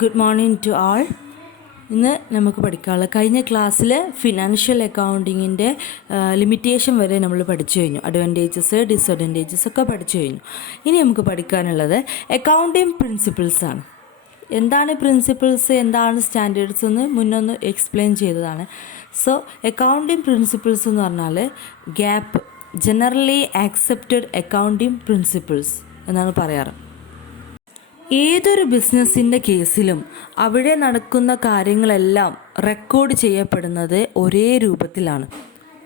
Good morning to ആൾ. ഇന്ന് നമുക്ക് പഠിക്കാനുള്ള കഴിഞ്ഞ ക്ലാസ്സിൽ ഫിനാൻഷ്യൽ അക്കൗണ്ടിങ്ങിൻ്റെ ലിമിറ്റേഷൻ വരെ നമ്മൾ പഠിച്ചു കഴിഞ്ഞു. അഡ്വാൻറ്റേജസ് ഡിസഡ്വാൻറ്റേജസ് ഒക്കെ പഠിച്ചു കഴിഞ്ഞു. ഇനി നമുക്ക് പഠിക്കാനുള്ളത് അക്കൗണ്ടിങ് പ്രിൻസിപ്പിൾസാണ്. എന്താണ് പ്രിൻസിപ്പിൾസ്, എന്താണ് സ്റ്റാൻഡേർഡ്സ് എന്ന് മുന്നൊന്ന് എക്സ്പ്ലെയിൻ ചെയ്തതാണ്. സോ അക്കൗണ്ടിങ് പ്രിൻസിപ്പിൾസ് എന്ന് പറഞ്ഞാൽ gap, generally accepted accounting principles എന്നാണ് പറയാറ്. ഏതൊരു ബിസിനസ്സിൻ്റെ കേസിലും അവിടെ നടക്കുന്ന കാര്യങ്ങളെല്ലാം റെക്കോർഡ് ചെയ്യപ്പെടുന്നത് ഒരേ രൂപത്തിലാണ്.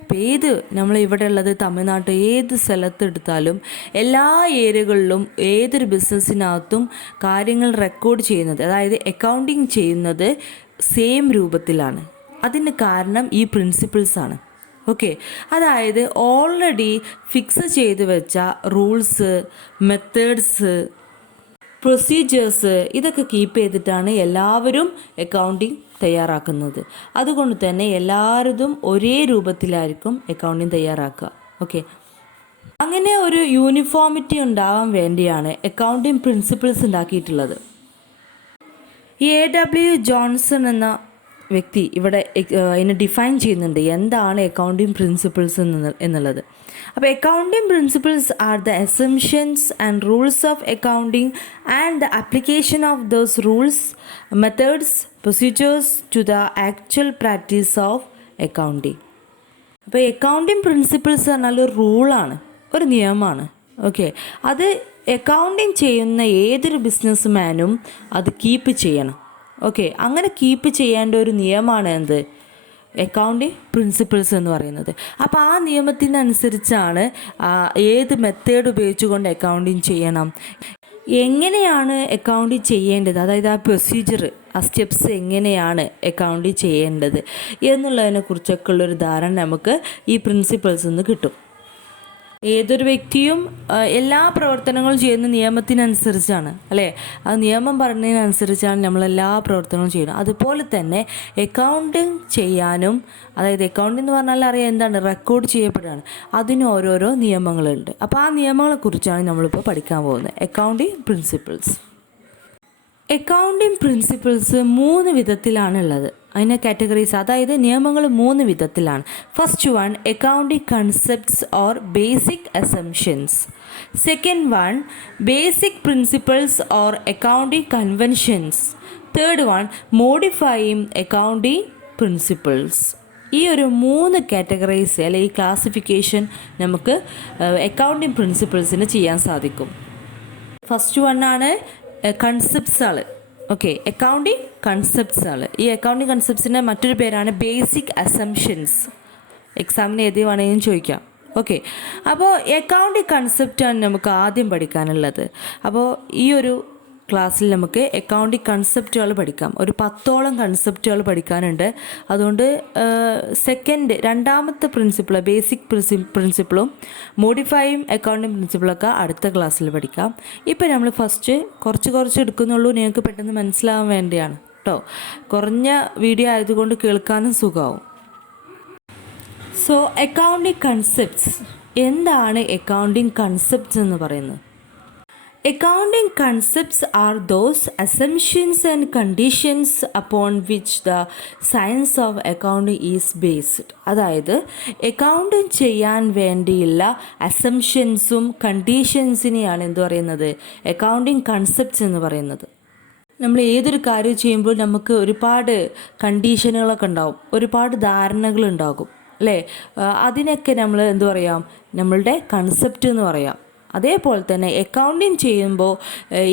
ഇപ്പോൾ നമ്മൾ ഇവിടെ ഉള്ളത് തമിഴ്നാട്ടിൽ ഏത് സ്ഥലത്തെടുത്താലും എല്ലാ ഏരിയകളിലും ഏതൊരു ബിസിനസ്സിനകത്തും കാര്യങ്ങൾ റെക്കോർഡ് ചെയ്യുന്നത്, അതായത് അക്കൗണ്ടിങ് ചെയ്യുന്നത് സെയിം രൂപത്തിലാണ്. അതിന് കാരണം ഈ പ്രിൻസിപ്പിൾസാണ്. ഓക്കെ, അതായത് ഓൾറെഡി ഫിക്സ് ചെയ്ത് വെച്ച റൂൾസ്, മെത്തേഡ്സ്, പ്രൊസീജിയേഴ്സ് ഇതൊക്കെ കീപ്പ് ചെയ്തിട്ടാണ് എല്ലാവരും അക്കൗണ്ടിങ് തയ്യാറാക്കുന്നത്. അതുകൊണ്ട് തന്നെ എല്ലാവരും ഒരേ രൂപത്തിലായിരിക്കും അക്കൗണ്ടിങ് തയ്യാറാക്കുക. ഓക്കെ, അങ്ങനെ ഒരു യൂണിഫോമിറ്റി ഉണ്ടാവാൻ വേണ്ടിയാണ് അക്കൗണ്ടിങ് പ്രിൻസിപ്പിൾസ് ഉണ്ടാക്കിയിട്ടുള്ളത്. A.W. ജോൺസൺ എന്ന വ്യക്തി ഇവിടെ അതിനെ ഡിഫൈൻ ചെയ്യുന്നുണ്ട് എന്താണ് അക്കൗണ്ടിങ് പ്രിൻസിപ്പിൾസ് എന്നുള്ളത്. അപ്പോൾ accounting principles are the assumptions and rules of accounting and the application of those rules, methods, procedures to the actual practice of accounting. അപ്പോൾ അക്കൗണ്ടിങ് പ്രിൻസിപ്പിൾസ് പറഞ്ഞാൽ ഒരു റൂളാണ്, ഒരു നിയമമാണ്. ഓക്കെ, അത് അക്കൗണ്ടിങ് ചെയ്യുന്ന ഏതൊരു ബിസിനസ്മാനും അത് കീപ്പ് ചെയ്യണം. ഓക്കെ, അങ്ങനെ കീപ്പ് ചെയ്യേണ്ട ഒരു നിയമമാണ് എന്ത്, അക്കൗണ്ടിങ് പ്രിൻസിപ്പിൾസ് എന്ന് പറയുന്നത്. അപ്പോൾ ആ നിയമത്തിനനുസരിച്ചാണ് ഏത് മെത്തേഡ് ഉപയോഗിച്ചുകൊണ്ട് അക്കൗണ്ടിങ് ചെയ്യണം, എങ്ങനെയാണ് അക്കൗണ്ടിങ് ചെയ്യേണ്ടത്, അതായത് ആ പ്രൊസീജിയർ, ആ സ്റ്റെപ്സ് എങ്ങനെയാണ് അക്കൗണ്ടിങ് ചെയ്യേണ്ടത് എന്നുള്ളതിനെക്കുറിച്ചൊക്കെ ഉള്ളൊരു ധാരണ നമുക്ക് ഈ പ്രിൻസിപ്പിൾസിൽ നിന്ന് കിട്ടും. ഏതൊരു വ്യക്തിയും എല്ലാ പ്രവർത്തനങ്ങളും ചെയ്യുന്ന നിയമത്തിനനുസരിച്ചാണ്, അല്ലേ? ആ നിയമം പറഞ്ഞതിനനുസരിച്ചാണ് നമ്മളെല്ലാ പ്രവർത്തനങ്ങളും ചെയ്യുന്നത്. അതുപോലെ തന്നെ അക്കൗണ്ടിങ് ചെയ്യാനും, അതായത് അക്കൗണ്ടിങ് എന്ന് പറഞ്ഞാൽ അറിയാം എന്താണ്, റെക്കോർഡ് ചെയ്യപ്പെടുകയാണ്. അതിന് ഓരോരോ നിയമങ്ങളുണ്ട്. അപ്പോൾ ആ നിയമങ്ങളെക്കുറിച്ചാണ് നമ്മളിപ്പോൾ പഠിക്കാൻ പോകുന്നത്, അക്കൗണ്ടിങ് പ്രിൻസിപ്പിൾസ്. Accounting principles 3 വിധത്തിലാണുള്ളത്. അതിനെ കാറ്റഗറീസ്, അതായത് നിയമങ്ങൾ 3 വിധത്തിലാണ്. First one, accounting concepts or basic assumptions. Second one, basic principles or accounting conventions. Third one, modifying accounting principles. ഈ ഒരു 3 കാറ്റഗറീസ് അല്ലെങ്കിൽ ഈ ക്ലാസിഫിക്കേഷൻ നമുക്ക് അക്കൗണ്ടിങ് പ്രിൻസിപ്പിൾസിന് ചെയ്യാൻ സാധിക്കും. ഫസ്റ്റ് വണ്ണാണ് കൺസെപ്റ്റ്സുകൾ. ഓക്കെ, അക്കൗണ്ടിങ് കൺസെപ്റ്റ്സുകൾ. ഈ അക്കൗണ്ടിങ് കൺസെപ്റ്റ്സിൻ്റെ മറ്റൊരു പേരാണ് ബേസിക് അസംഷൻസ്. എക്സാമിന് ഏത് വേണമെങ്കിലും ചോദിക്കാം. ഓക്കെ, അപ്പോൾ അക്കൗണ്ടിങ് കൺസെപ്റ്റാണ് നമുക്ക് ആദ്യം പഠിക്കാനുള്ളത്. അപ്പോൾ ഈ ഒരു ക്ലാസ്സിൽ നമുക്ക് അക്കൗണ്ടിങ് കൺസെപ്റ്റുകൾ പഠിക്കാം. ഒരു 10ഓളം കൺസെപ്റ്റുകൾ പഠിക്കാനുണ്ട്. അതുകൊണ്ട് രണ്ടാമത്തെ പ്രിൻസിപ്പിൾ, ബേസിക് പ്രിൻസിപ്പിളും മോഡിഫൈയിങ് അക്കൗണ്ടിങ് പ്രിൻസിപ്പിളൊക്കെ അടുത്ത ക്ലാസ്സിൽ പഠിക്കാം. ഇപ്പോൾ നമ്മൾ ഫസ്റ്റ് കുറച്ച് എടുക്കുന്നുള്ളൂ, നിങ്ങൾക്ക് പെട്ടെന്ന് മനസ്സിലാവാൻ വേണ്ടിയാണ് കേട്ടോ. കുറഞ്ഞ വീഡിയോ ആയതുകൊണ്ട് കേൾക്കാനും സുഖമാവും. So accounting concepts. എന്താണ് അക്കൗണ്ടിങ് കൺസെപ്റ്റ്സ് എന്ന് പറയുന്നത്? Accounting concepts are those assumptions and conditions upon which the science of accounting is based. അതായത് അക്കൗണ്ടിങ് ചെയ്യാൻ വേണ്ടിയുള്ള അസംഷൻസും കണ്ടീഷൻസിനെയാണ് എന്ത് പറയുന്നത്, അക്കൗണ്ടിങ് കൺസെപ്റ്റ്സ് എന്ന് പറയുന്നത്. നമ്മൾ ഏതൊരു കാര്യം ചെയ്യുമ്പോൾ നമുക്ക് ഒരുപാട് കണ്ടീഷനുകളൊക്കെ ഉണ്ടാവും, ഒരുപാട് ധാരണകളുണ്ടാകും, അല്ലേ? അതിനൊക്കെ നമ്മൾ എന്ത് പറയാം, നമ്മളുടെ കൺസെപ്റ്റ് എന്ന് പറയാം. അതേപോലെ തന്നെ അക്കൗണ്ടിങ് ചെയ്യുമ്പോൾ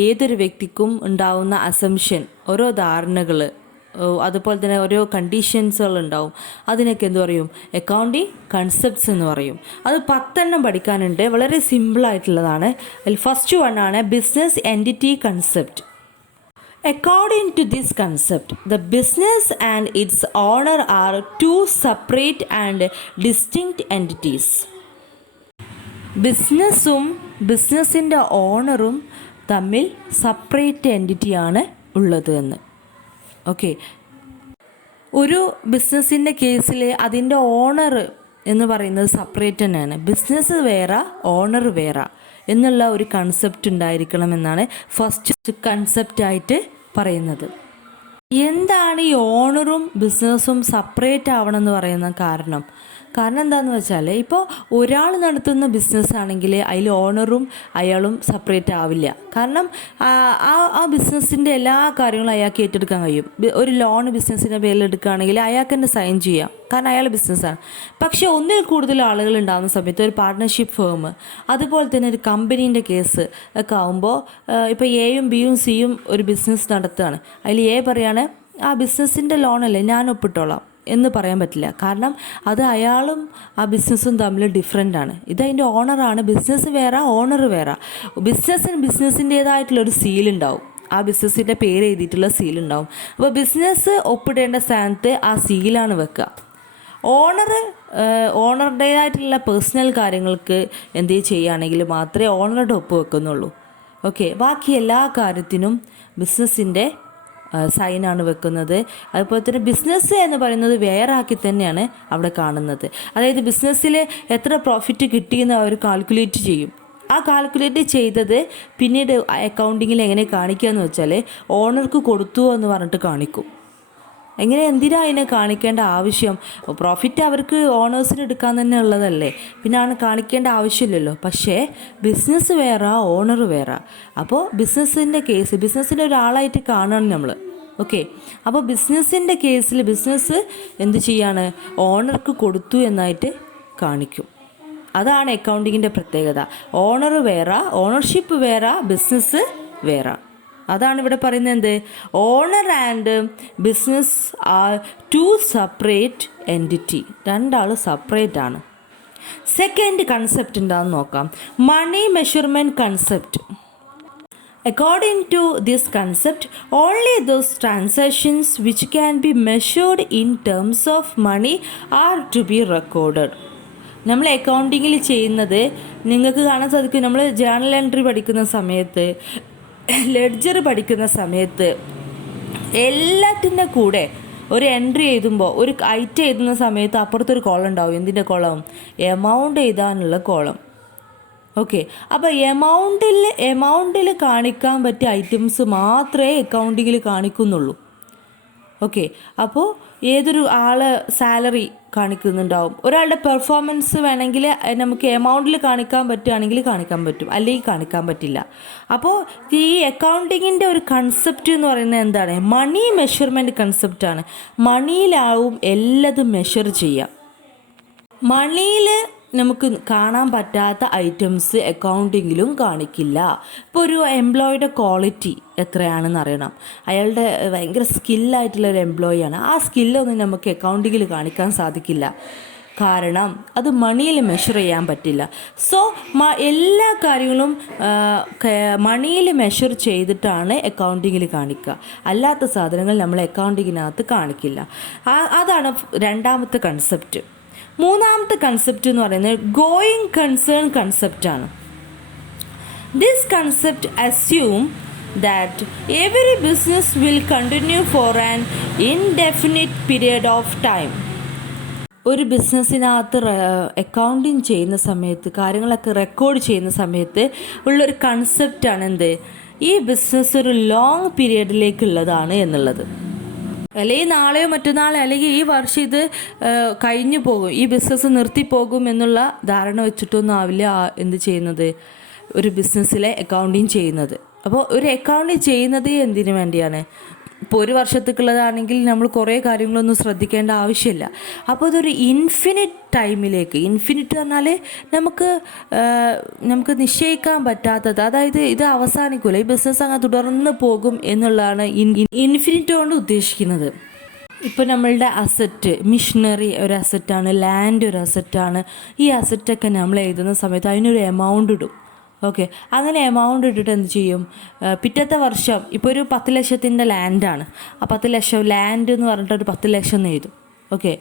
ഏതൊരു വ്യക്തിക്കും ഉണ്ടാവുന്ന അസംഷൻ, ഓരോ ധാരണകൾ, അതുപോലെ തന്നെ ഓരോ കണ്ടീഷൻസുകൾ ഉണ്ടാവും. അതിനൊക്കെ എന്ത് പറയും, അക്കൗണ്ടിങ് കൺസെപ്റ്റ്സ് എന്ന് പറയും. അത് 10 പഠിക്കാനുണ്ട്, വളരെ സിമ്പിളായിട്ടുള്ളതാണ്. അതിൽ ഫസ്റ്റ് വണ്ണാണ് business entity concept. According to this concept, the business and its owner are two separate and distinct entities. ബിസിനസ്സും ബിസിനസ്സിൻ്റെ ഓണറും തമ്മിൽ സെപ്പറേറ്റ് എൻറ്റിറ്റിയാണ് ഉള്ളത് എന്ന്. ഓക്കെ, ഒരു ബിസിനസ്സിൻ്റെ കേസിൽ അതിൻ്റെ ഓണർ എന്ന് പറയുന്നത് സെപ്പറേറ്റ് തന്നെയാണ്. ബിസിനസ് വേറെ, ഓണർ വേറെ എന്നുള്ള ഒരു കൺസെപ്റ്റ് ഉണ്ടായിരിക്കണം എന്നാണ് ഫസ്റ്റ് കൺസെപ്റ്റായിട്ട് പറയുന്നത്. എന്താണ് ഈ ഓണറും ബിസിനസ്സും സെപ്പറേറ്റ് ആവണം എന്ന് പറയുന്ന കാരണം എന്താണെന്ന് വെച്ചാൽ, ഇപ്പോൾ ഒരാൾ നടത്തുന്ന ബിസിനസ് ആണെങ്കിൽ അതിൽ ഓണറും അയാളും സെപ്പറേറ്റ് ആവില്ല. കാരണം ആ ബിസിനസ്സിൻ്റെ എല്ലാ കാര്യങ്ങളും അയാൾക്ക് ഏറ്റെടുക്കാൻ കഴിയും. ഒരു ലോൺ ബിസിനസ്സിൻ്റെ പേരിൽ എടുക്കുകയാണെങ്കിൽ അയാൾക്ക് തന്നെ സൈൻ ചെയ്യാം, കാരണം അയാൾ ബിസിനസ്സാണ്. പക്ഷേ ഒന്നിൽ കൂടുതൽ ആളുകൾ ഉണ്ടാകുന്ന സമയത്ത് ഒരു പാർട്ട്ണർഷിപ്പ് ഫേം, അതുപോലെ തന്നെ ഒരു കമ്പനീൻ്റെ കേസ് ഒക്കെ ആകുമ്പോൾ, ഇപ്പോൾ എയും ബിയും സിയും ഒരു ബിസിനസ് നടത്തുകയാണ്. അതിൽ എ പറയാണ് ആ ബിസിനസ്സിൻ്റെ ലോണല്ലേ ഞാൻ ഒപ്പിട്ടോളാം എന്ന് പറയാൻ പറ്റില്ല. കാരണം അത് അയാളും ആ ബിസിനസ്സും തമ്മിൽ ഡിഫറെൻ്റാണ്. ഇതതിൻ്റെ ഓണറാണ്. ബിസിനസ് വേറെ, ഓണർ വേറെ. ബിസിനസ്സിൻ്റേതായിട്ടുള്ളൊരു സീലുണ്ടാവും, ആ ബിസിനസ്സിൻ്റെ പേര് എഴുതിയിട്ടുള്ള സീലുണ്ടാവും. അപ്പോൾ ബിസിനസ് ഒപ്പിടേണ്ട സ്ഥാനത്ത് ആ സീലാണ് വെക്കുക. ഓണറുടേതായിട്ടുള്ള പേഴ്സണൽ കാര്യങ്ങൾക്ക് എന്തെങ്കിലും ചെയ്യുകയാണെങ്കിൽ മാത്രമേ ഓണറുടെ ഒപ്പ് വെക്കുന്നുള്ളൂ. ഓക്കെ, ബാക്കി എല്ലാ കാര്യത്തിനും ബിസിനസ്സിൻ്റെ സൈനാണ് വെക്കുന്നത്. അതുപോലെ തന്നെ ബിസിനസ് എന്ന് പറയുന്നത് വേറെ ആക്കി തന്നെയാണ് അവിടെ കാണുന്നത്. അതായത് ബിസിനസ്സിൽ എത്ര പ്രോഫിറ്റ് കിട്ടിയെന്ന് അവർ കാൽക്കുലേറ്റ് ചെയ്യും. ആ കാൽക്കുലേറ്റ് ചെയ്തത് പിന്നീട് അക്കൗണ്ടിങ്ങിൽ എങ്ങനെ കാണിക്കുക എന്ന് വെച്ചാൽ, ഓണർക്ക് കൊടുത്തു എന്ന് പറഞ്ഞിട്ട് കാണിക്കും. എന്തിനാ അതിനെ കാണിക്കേണ്ട ആവശ്യം? പ്രോഫിറ്റ് അവർക്ക് ഓണേഴ്സിന് എടുക്കാൻ തന്നെ ഉള്ളതല്ലേ, പിന്നെ ആണ് കാണിക്കേണ്ട ആവശ്യമില്ലല്ലോ. പക്ഷേ ബിസിനസ് വേറെ, ഓണർ വേറെ. അപ്പോൾ ബിസിനസ്സിൻ്റെ കേസ് ബിസിനസ്സിൻ്റെ ഒരാളായിട്ട് കാണണം നമ്മൾ. ഓക്കെ, അപ്പോൾ ബിസിനസ്സിൻ്റെ കേസിൽ ബിസിനസ് എന്ത് ചെയ്യാണ്, ഓണർക്ക് കൊടുത്തു എന്നായിട്ട് കാണിക്കും. അതാണ് അക്കൗണ്ടിങ്ങിൻ്റെ പ്രത്യേകത. ഓണർ വേറെ, ഓണർഷിപ്പ് വേറെ, ബിസിനസ് വേറെ. അതാണ് ഇവിടെ പറയുന്നത്. എന്ത്? Owner and business are two separate entity. രണ്ടാൾ സെപ്പറേറ്റ് ആണ്. സെക്കൻഡ് കൺസെപ്റ്റ് എന്താണെന്ന് നോക്കാം. Money measurement concept. According to this concept, only those transactions which can be measured in terms of money are to be recorded. നമ്മൾ അക്കൗണ്ടിങ്ങിൽ ചെയ്യുന്നത് നിങ്ങൾക്ക് കാണാൻ സാധിക്കും. നമ്മൾ ജേർണൽ എൻട്രി പഠിക്കുന്ന സമയത്ത്, ലെഡ്ജർ പഠിക്കുന്ന സമയത്ത് എല്ലാത്തിൻ്റെ കൂടെ ഒരു എൻട്രി എഴുതുമ്പോൾ, ഒരു ഐറ്റം എഴുതുന്ന സമയത്ത് അപ്പുറത്തൊരു കോളം ഉണ്ടാവും. എന്തിൻ്റെ കോളം? എമൗണ്ട് എഴുതാനുള്ള കോളം. ഓക്കെ, അപ്പോൾ എമൗണ്ടിൽ കാണിക്കാൻ പറ്റിയ ഐറ്റംസ് മാത്രമേ അക്കൗണ്ടിങ്ങിൽ കാണിക്കുന്നുള്ളൂ. ഓക്കെ, അപ്പോൾ ഏതൊരു ആൾ സാലറി കാണിക്കുന്നുണ്ടാവും, ഒരാളുടെ പെർഫോമൻസ് വേണമെങ്കിൽ നമുക്ക് എമൗണ്ടിൽ കാണിക്കാൻ പറ്റുകയാണെങ്കിൽ കാണിക്കാൻ പറ്റും, അല്ലെങ്കിൽ കാണിക്കാൻ പറ്റില്ല. അപ്പോൾ ഈ അക്കൗണ്ടിങ്ങിൻ്റെ ഒരു കൺസെപ്റ്റ് എന്ന് പറയുന്നത് എന്താണ്? മണി മെഷർമെൻറ്റ് കൺസെപ്റ്റാണ്. മണിയിലാവും എല്ലാതും മെഷർ ചെയ്യുക. മണിയിൽ നമുക്ക് കാണാൻ പറ്റാത്ത ഐറ്റംസ് അക്കൗണ്ടിങ്ങിലും കാണിക്കില്ല. ഇപ്പോൾ ഒരു എംപ്ലോയിയുടെ ക്വാളിറ്റി എത്രയാണെന്ന് അറിയണം. അയാളുടെ ഭയങ്കര സ്കില്ലായിട്ടുള്ളൊരു എംപ്ലോയിയാണ്. ആ സ്കില്ലൊന്നും നമുക്ക് അക്കൗണ്ടിങ്ങിൽ കാണിക്കാൻ സാധിക്കില്ല. കാരണം അത് മണിയിൽ മെഷർ ചെയ്യാൻ പറ്റില്ല. സോ എല്ലാ കാര്യങ്ങളും മണിയിൽ മെഷർ ചെയ്തിട്ടാണ് അക്കൗണ്ടിങ്ങിൽ കാണിക്കുക. അല്ലാത്ത സാധനങ്ങൾ നമ്മൾ അക്കൗണ്ടിങ്ങിനകത്ത് കാണിക്കില്ല. അതാണ് രണ്ടാമത്തെ കൺസെപ്റ്റ്. മൂന്നാമത്തെ കൺസെപ്റ്റ് എന്ന് പറയുന്നത് ഗോയിങ് കൺസേൺ കൺസെപ്റ്റാണ്. This concept assume that every business will continue for an indefinite period of time. ഒരു ബിസിനസ്സിനകത്ത് അക്കൗണ്ടിങ് ചെയ്യുന്ന സമയത്ത്, കാര്യങ്ങളൊക്കെ റെക്കോർഡ് ചെയ്യുന്ന സമയത്ത് ഉള്ളൊരു കൺസെപ്റ്റാണ് എന്ത്? ഈ ബിസിനസ് ഒരു ലോങ് പീരിയഡിലേക്കുള്ളതാണ് എന്നുള്ളത്. അല്ലെങ്കിൽ നാളെയോ മറ്റന്നാളോ അല്ലെങ്കിൽ ഈ വർഷം ഇത് കഴിഞ്ഞു പോകും, ഈ ബിസിനസ് നിർത്തിപ്പോകും എന്നുള്ള ധാരണ വെച്ചിട്ടൊന്നും ആവില്ല എന്ത് ചെയ്യുന്നത്, ഒരു ബിസിനസ്സിലെ അക്കൗണ്ടിങ് ചെയ്യുന്നത്. അപ്പോൾ ഒരു അക്കൗണ്ടിങ് ചെയ്യുന്നത് എന്തിനു വേണ്ടിയാണ്? ഇപ്പോൾ ഒരു വർഷത്തേക്കുള്ളതാണെങ്കിൽ നമ്മൾ കുറേ കാര്യങ്ങളൊന്നും ശ്രദ്ധിക്കേണ്ട ആവശ്യമില്ല. അപ്പോൾ അതൊരു ഇൻഫിനിറ്റ് ടൈമിലേക്ക്, ഇൻഫിനിറ്റ് പറഞ്ഞാൽ നമുക്ക് നിശ്ചയിക്കാൻ പറ്റാത്തത്, അതായത് ഇത് അവസാനിക്കില്ല, ഈ ബിസിനസ് അങ്ങനെ തുടർന്ന് പോകും എന്നുള്ളതാണ് ഇൻഫിനിറ്റ് കൊണ്ട് ഉദ്ദേശിക്കുന്നത്. ഇപ്പോൾ നമ്മളുടെ അസറ്റ്, മിഷനറി ഒരു അസറ്റാണ്, ലാൻഡ് ഒരു അസറ്റാണ്. ഈ അസറ്റൊക്കെ നമ്മൾ എഴുതുന്ന സമയത്ത് അതിനൊരു എമൗണ്ട് ഇടും. ഓക്കെ, അങ്ങനെ എമൗണ്ട് ഇട്ടിട്ട് എന്ത് ചെയ്യും? പിറ്റത്തെ വർഷം ഇപ്പോൾ ഒരു 10 ലക്ഷത്തിൻ്റെ ലാൻഡാണ്, ആ 10 ലക്ഷം ലാൻഡ് എന്ന് പറഞ്ഞിട്ട് ഒരു 10 ലക്ഷം എന്ന് എഴുതും. ഓക്കെ,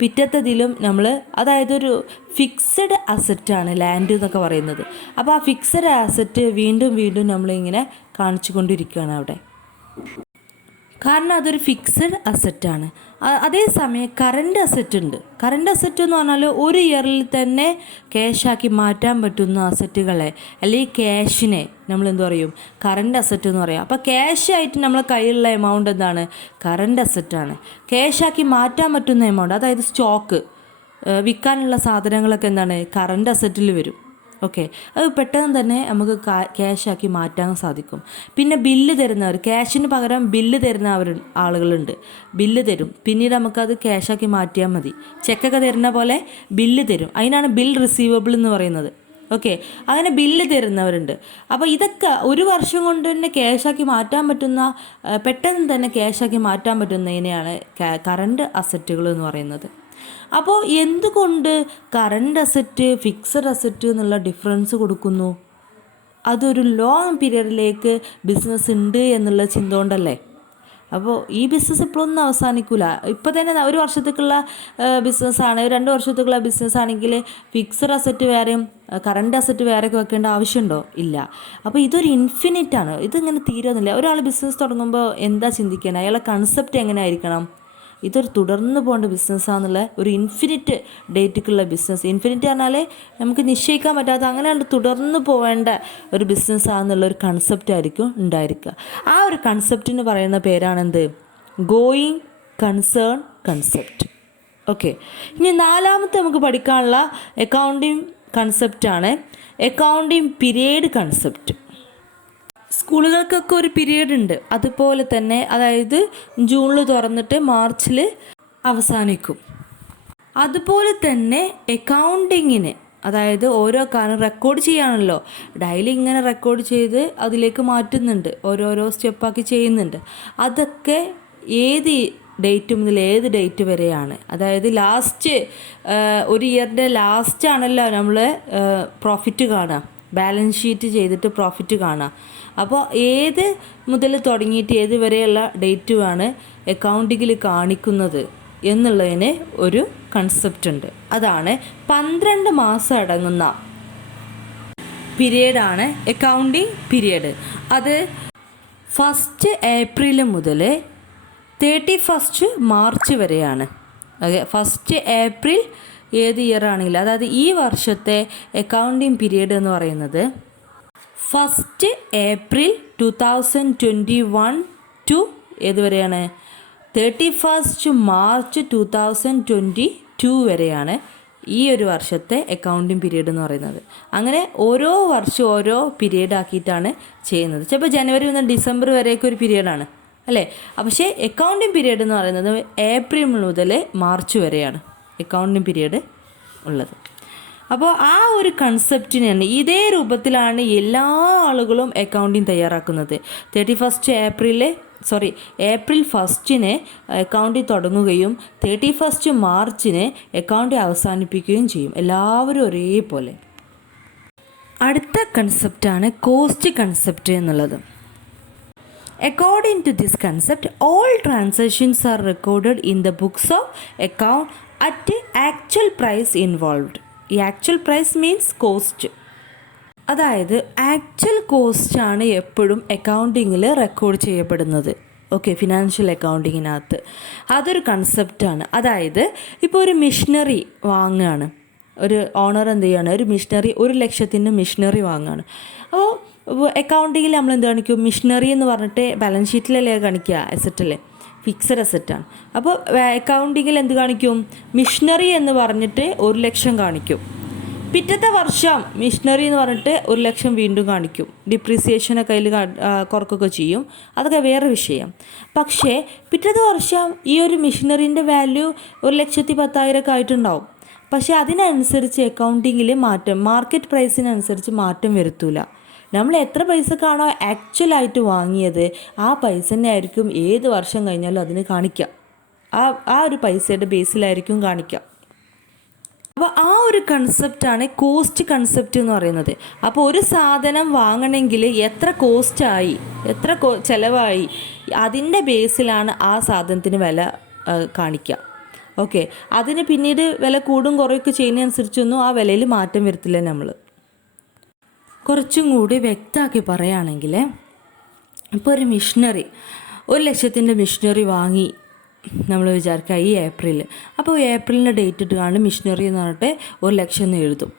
പിറ്റത്തതിലും നമ്മൾ, അതായത് ഒരു ഫിക്സഡ് അസറ്റാണ് ലാൻഡ് എന്നൊക്കെ പറയുന്നത്. അപ്പോൾ ആ ഫിക്സഡ് അസറ്റ് വീണ്ടും വീണ്ടും നമ്മളിങ്ങനെ കാണിച്ചു കൊണ്ടിരിക്കുകയാണ് അവിടെ. കാരണം അതൊരു ഫിക്സഡ് അസറ്റാണ്. അതേസമയം കറണ്ട് അസറ്റ് ഉണ്ട്. കറണ്ട് അസറ്റ് എന്ന് പറഞ്ഞാൽ ഒരു ഇയറിൽ തന്നെ ക്യാഷാക്കി മാറ്റാൻ പറ്റുന്ന അസറ്റുകളെ അല്ലെങ്കിൽ ക്യാഷിനെ നമ്മൾ എന്ത് പറയും? കറണ്ട് അസറ്റ് എന്ന് പറയാം. അപ്പോൾ ക്യാഷായിട്ട് നമ്മളെ കയ്യിലുള്ള എമൗണ്ട് എന്താണ്? കറണ്ട് അസറ്റാണ്. ക്യാഷാക്കി മാറ്റാൻ പറ്റുന്ന എമൗണ്ട്, അതായത് സ്റ്റോക്ക്, വിൽക്കാനുള്ള സാധനങ്ങളൊക്കെ എന്താണ്? കറണ്ട് അസറ്റിൽ വരും. ഓക്കെ, അത് പെട്ടെന്ന് തന്നെ നമുക്ക് ക്യാഷാക്കി മാറ്റാൻ സാധിക്കും. പിന്നെ ബില്ല് തരുന്നവർ, ക്യാഷിന് പകരം ബില്ല് തരുന്ന ആളുകളുണ്ട്. ബില്ല് തരും, പിന്നീട് നമുക്കത് ക്യാഷാക്കി മാറ്റിയാൽ മതി. ചെക്കൊക്കെ തരുന്ന പോലെ ബില്ല് തരും, അതിനാണ് ബിൽ റിസീവബിൾ എന്ന് പറയുന്നത്. ഓക്കെ, അങ്ങനെ ബില്ല് തരുന്നവരുണ്ട്. അപ്പോൾ ഇതൊക്കെ ഒരു വർഷം കൊണ്ട് തന്നെ ക്യാഷാക്കി മാറ്റാൻ പറ്റുന്ന, പെട്ടെന്ന് തന്നെ ക്യാഷാക്കി മാറ്റാൻ പറ്റുന്നതിനെയാണ് കറണ്ട് അസറ്റുകൾ എന്ന് പറയുന്നത്. അപ്പോൾ എന്തുകൊണ്ട് കറണ്ട് അസറ്റ്, ഫിക്സഡ് അസറ്റ് എന്നുള്ള ഡിഫറൻസ് കൊടുക്കുന്നു? അതൊരു ലോങ് പീരിയഡിലേക്ക് ബിസിനസ് ഉണ്ട് എന്നുള്ള ചിന്ത കൊണ്ടല്ലേ. അപ്പോൾ ഈ ബിസിനസ് ഇപ്പോഴൊന്നും അവസാനിക്കില്ല. ഇപ്പോൾ തന്നെ ഒരു വർഷത്തേക്കുള്ള ബിസിനസ്സാണ്, 2 വർഷത്തേക്കുള്ള ബിസിനസ് ആണെങ്കിൽ ഫിക്സഡ് അസറ്റ് വേറെയും കറണ്ട് അസറ്റ് വേറെയൊക്കെ വെക്കേണ്ട ആവശ്യമുണ്ടോ? ഇല്ല. അപ്പോൾ ഇതൊരു ഇൻഫിനിറ്റാണ്, ഇതിങ്ങനെ തീരുന്നില്ല. ഒരാൾ ബിസിനസ് തുടങ്ങുമ്പോൾ എന്താ ചിന്തിക്കണം? അയാളെ കൺസെപ്റ്റ് എങ്ങനെ ആയിരിക്കണം? ഇതൊരു തുടർന്ന് പോകേണ്ട ബിസിനസ്സാണെന്നുള്ള ഒരു ഇൻഫിനിറ്റ് ഡേറ്റിക്കുള്ള ബിസിനസ്. ഇൻഫിനിറ്റ് പറഞ്ഞാൽ നമുക്ക് നിശ്ചയിക്കാൻ പറ്റാത്ത, അങ്ങനെയാണ് തുടർന്ന് പോവേണ്ട ഒരു ബിസിനസ്സാണെന്നുള്ള ഒരു കൺസെപ്റ്റ് ആയിരിക്കും ഉണ്ടായിരിക്കുക. ആ ഒരു കൺസെപ്റ്റിന് പറയുന്ന പേരാണെന്ത്? Going concern concept. ഓക്കെ, ഇനി 4ാമത്തെ നമുക്ക് പഠിക്കാനുള്ള അക്കൗണ്ടിങ് കൺസെപ്റ്റാണ് അക്കൗണ്ടിങ് പീരിയഡ് കൺസെപ്റ്റ്. സ്കൂളുകൾക്കൊക്കെ ഒരു പീരീഡ് ഉണ്ട്. അതുപോലെ തന്നെ, അതായത് ജൂണിൽ തുറന്നിട്ട് മാർച്ചിൽ അവസാനിക്കും. അതുപോലെ തന്നെ അക്കൗണ്ടിങ്ങിന്, അതായത് ഓരോ കാര്യം റെക്കോർഡ് ചെയ്യാണല്ലോ, ഡെയിലി ഇങ്ങനെ റെക്കോർഡ് ചെയ്ത് അതിലേക്ക് മാറ്റുന്നുണ്ട്, ഓരോരോ സ്റ്റെപ്പാക്കി ചെയ്യുന്നുണ്ട്. അതൊക്കെ ഏത് ഡേറ്റ് മുതൽ ഏത് ഡേറ്റ് വരെയാണ്? അതായത് ലാസ്റ്റ്, ഒരു ഇയറിൻ്റെ ലാസ്റ്റ് ആണല്ലോ നമ്മൾ പ്രോഫിറ്റ് കാണുക, ബാലൻസ് ഷീറ്റ് ചെയ്തിട്ട് പ്രോഫിറ്റ് കാണുക. അപ്പോൾ ഏത് മുതൽ തുടങ്ങിയിട്ട് ഏത് വരെയുള്ള ഡേറ്റുമാണ് അക്കൗണ്ടിങ്ങിൽ കാണിക്കുന്നത് എന്നുള്ളതിന് ഒരു കൺസെപ്റ്റ് ഉണ്ട്. അതാണ് 12 മാസം അടങ്ങുന്ന പീരിയഡാണ് അക്കൗണ്ടിങ് പീരിയഡ്. അത് 1 ഏപ്രിൽ മുതൽ 31 മാർച്ച് വരെയാണ്. ഓക്കെ, 1 ഏപ്രിൽ ഏത് ഇയർ ആണെങ്കിലും, അതായത് ഈ വർഷത്തെ അക്കൗണ്ടിങ് പീരിയഡ് എന്ന് പറയുന്നത് 1 ഏപ്രിൽ 2021 ടു ഏതുവരെയാണ്? 31 മാർച്ച് 2022 വരെയാണ് ഈ ഒരു വർഷത്തെ അക്കൗണ്ടിങ് പീരീഡ് എന്ന് പറയുന്നത്. അങ്ങനെ ഓരോ വർഷം ഓരോ പീരീഡ് ആക്കിയിട്ടാണ് ചെയ്യുന്നത്. ചിലപ്പോൾ ജനുവരി മുതൽ ഡിസംബർ വരെയൊക്കെ ഒരു പീരീഡാണ് അല്ലേ. പക്ഷേ അക്കൗണ്ടിങ് പീരീഡ് എന്ന് പറയുന്നത് ഏപ്രിൽ മുതൽ മാർച്ച് വരെയാണ് അക്കൗണ്ടിങ് പീരീഡ് ഉള്ളത്. അപ്പോൾ ആ ഒരു കൺസെപ്റ്റിനാണ്, ഇതേ രൂപത്തിലാണ് എല്ലാ ആളുകളും അക്കൗണ്ടിങ് തയ്യാറാക്കുന്നത്. ഏപ്രിൽ 1 അക്കൗണ്ടിങ് തുടങ്ങുകയും 31 മാർച്ചിന് അക്കൗണ്ടിങ് അവസാനിപ്പിക്കുകയും ചെയ്യും, എല്ലാവരും ഒരേപോലെ. അടുത്ത കൺസെപ്റ്റാണ് കോസ്റ്റ് കൺസെപ്റ്റ് എന്നുള്ളത്. According to this concept, all transactions are recorded in the books of account at actual price involved. ഈ ആക്ച്വൽ പ്രൈസ് മീൻസ് കോസ്റ്റ്. അതായത് ആക്ച്വൽ കോസ്റ്റാണ് എപ്പോഴും അക്കൗണ്ടിങ്ങിൽ റെക്കോർഡ് ചെയ്യപ്പെടുന്നത്. ഓക്കെ, ഫിനാൻഷ്യൽ അക്കൗണ്ടിങ്ങിനകത്ത് അതൊരു കൺസെപ്റ്റാണ്. അതായത് ഇപ്പോൾ ഒരു മിഷനറി വാങ്ങുകയാണ്, ഒരു ഓണർ എന്ത് ചെയ്യുകയാണ്, ഒരു മിഷനറി 1,00,000 മിഷനറി വാങ്ങുകയാണ്. അപ്പോൾ അക്കൗണ്ടിങ്ങിൽ നമ്മൾ എന്ത് കാണിക്കും? മിഷനറി എന്ന് പറഞ്ഞിട്ട് ബാലൻസ് ഷീറ്റിലല്ലേ കാണിക്കുക, അസറ്റല്ലേ, ഫിക്സഡ് അസറ്റാണ്. അപ്പോൾ അക്കൗണ്ടിങ്ങിൽ എന്ത് കാണിക്കും? മിഷനറി എന്ന് പറഞ്ഞിട്ട് 1,00,000 കാണിക്കും. പിറ്റത്തെ വർഷം മിഷനറി എന്ന് പറഞ്ഞിട്ട് 1,00,000 വീണ്ടും കാണിക്കും. ഡിപ്രീസിയേഷനൊക്കെ അതിൽ കുറക്കൊക്കെ ചെയ്യും, അതൊക്കെ വേറെ വിഷയം. പക്ഷേ പിറ്റത്തെ വർഷം ഈ ഒരു മിഷനറിൻ്റെ വാല്യൂ 1,10,000 ആയിട്ടുണ്ടാവും. പക്ഷേ അതിനനുസരിച്ച് അക്കൗണ്ടിങ്ങിൽ മാറ്റം, മാർക്കറ്റ് പ്രൈസിനനുസരിച്ച് മാറ്റം വരുത്തൂല. നമ്മൾ എത്ര പൈസക്കാണോ ആക്ച്വലായിട്ട് വാങ്ങിയത് ആ പൈസ തന്നെ ആയിരിക്കും ഏത് വർഷം കഴിഞ്ഞാലും അതിന് കാണിക്കുക. ആ ഒരു പൈസയുടെ ബേസിലായിരിക്കും കാണിക്കുക. അപ്പോൾ ആ ഒരു കൺസെപ്റ്റാണ് കോസ്റ്റ് കൺസെപ്റ്റ് എന്ന് പറയുന്നത്. അപ്പോൾ ഒരു സാധനം വാങ്ങണമെങ്കിൽ എത്ര കോസ്റ്റായി, എത്ര ചിലവായി, അതിൻ്റെ ബേസിലാണ് ആ സാധനത്തിന് വില കാണിക്കുക. ഓക്കെ, അതിന് പിന്നീട് വില കൂടും കുറയൊക്കെ ചെയ്യുന്നതനുസരിച്ചൊന്നും ആ വിലയിൽ മാറ്റം വരുത്തില്ല. നമ്മൾ കുറച്ചും കൂടി വ്യക്തമാക്കി പറയുകയാണെങ്കിൽ, ഇപ്പോൾ ഒരു മിഷനറി 1,00,000 മെഷീനറി വാങ്ങി നമ്മൾ വിചാരിക്കുക ഈ ഏപ്രിൽ. അപ്പോൾ ഏപ്രിലിൻ്റെ ഡേറ്റ് ഇട്ടുകൊണ്ട് മെഷീനറി എന്ന് പറഞ്ഞിട്ട് 1,00,000 എന്ന് എഴുതും.